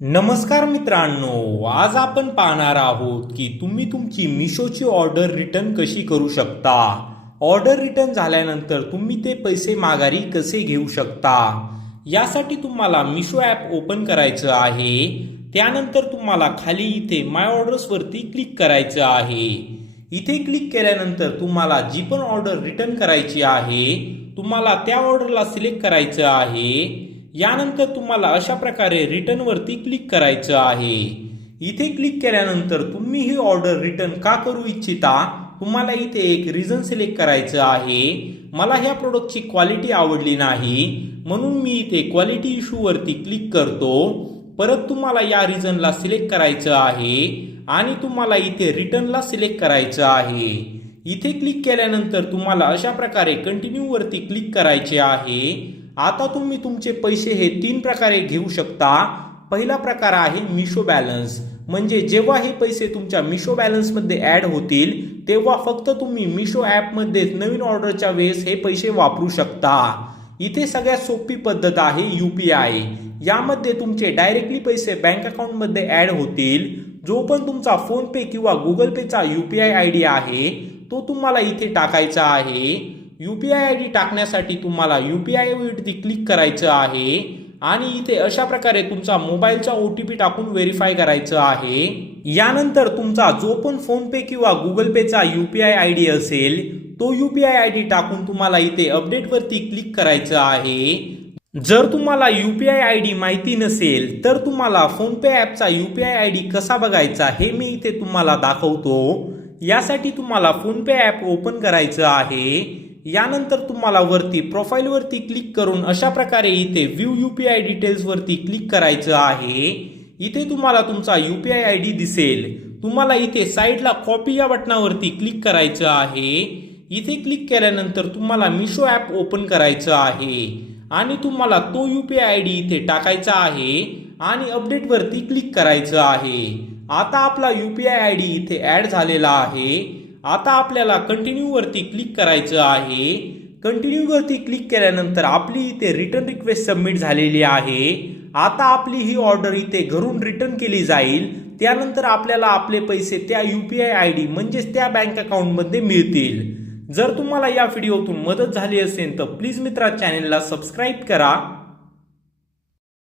नमस्कार मित्रांनो, आज आपण पाहणार आहोत की तुम्ही तुमची मिशोची ऑर्डर रिटर्न कशी करू शकता। ऑर्डर रिटर्न झाल्यानंतर तुम्ही ते पैसे माघारी कसे घेऊ शकता। यासाठी तुम्हाला मिशो ॲप ओपन करायचं आहे। त्यानंतर तुम्हाला खाली इथे माय ऑर्डर्स वरती क्लिक करायचं आहे। इथे क्लिक केल्यानंतर तुम्हाला जी पण ऑर्डर रिटर्न करायची आहे तुम्हाला त्या ऑर्डरला सिलेक्ट करायचं आहे। यानंतर तुम्हाला अशा प्रकारे रिटर्न वरती क्लिक करायचं आहे। इथे क्लिक केल्यानंतर तुम्ही ही ऑर्डर रिटर्न का करू इच्छिता तुम्हाला इथे एक रिझन सिलेक्ट करायचं आहे। मला ह्या प्रोडक्टची क्वालिटी आवडली नाही म्हणून मी इथे क्वालिटी इश्यू वरती क्लिक करतो। परत तुम्हाला या रिझनला सिलेक्ट करायचं आहे आणि तुम्हाला इथे रिटर्नला सिलेक्ट करायचं आहे। इथे क्लिक केल्यानंतर तुम्हाला अशा प्रकारे कंटिन्यू वरती क्लिक करायचे आहे। आता तुम्ही तुमचे पैसे हे 3 प्रकारे घेऊ शकता। पहिला प्रकार आहे मिशो बॅलन्स, म्हणजे जेव्हा हे पैसे तुमच्या मिशो बॅलन्स मध्ये ऍड होतील तेव्हा फक्त तुम्ही मिशो ॲप मध्ये नवीन ऑर्डरच्या वेळेस हे पैसे वापरू शकता। इथे सगळ्यात सोपी पद्धत आहे UPI। यामध्ये तुमचे डायरेक्टली पैसे बँक अकाउंट मध्ये ऍड होतील। जो पण तुमचा फोन पे किंवा गुगल पेचा UPI ID आहे तो तुम्हाला इथे टाकायचा आहे। UPI ID टाकण्यासाठी तुम्हाला UPI वरती क्लिक करायचं आहे आणि इथे अशा प्रकारे तुमचा मोबाईलचा OTP टाकून व्हेरीफाय करायचं आहे। यानंतर तुमचा जो पण फोन पे किंवा गुगल पेचा UPI ID असेल तो UPI ID टाकून तुम्हाला इथे अपडेट वरती क्लिक करायचं आहे। जर तुम्हाला UPI ID माहिती नसेल तर तुम्हाला फोन पे ॲपचा UPI ID कसा बघायचा हे मी इथे तुम्हाला दाखवतो। यासाठी तुम्हाला फोन पे ॲप ओपन करायचं आहे। यानंतर तुम्हाला वरती प्रोफाइल वरती क्लिक करून अशा प्रकारे इथे व्ह्यू UPI डिटेल्स वरती क्लिक करायचं आहे। इथे तुम्हाला तुमचा UPI ID दिसेल। तुम्हाला इथे साईडला कॉपी या बटनावरती क्लिक करायचं आहे। इथे क्लिक केल्यानंतर तुम्हाला मिशो ॲप ओपन करायचं आहे आणि तुम्हाला तो UPI ID इथे टाकायचा आहे आणि अपडेट वरती क्लिक करायचं आहे। आता आपला UPI ID इथे ऍड झालेला आहे। आता आपल्याला कंटिन्यू वरती क्लिक करायचं आहे। कंटिन्यू वरती क्लिक केल्यानंतर आपली इथे रिटर्न रिक्वेस्ट सबमिट झालेली आहे। आता आपली ही ऑर्डर इथे घरून रिटर्न केली जाईल। त्यानंतर आपल्याला आपले पैसे त्या UPI ID म्हणजेच त्या बँक अकाउंट मध्ये मिळतील। जर तुम्हाला या व्हिडिओतून मदत झाली असेल तर प्लीज मित्रा चॅनलला सबस्क्राईब करा।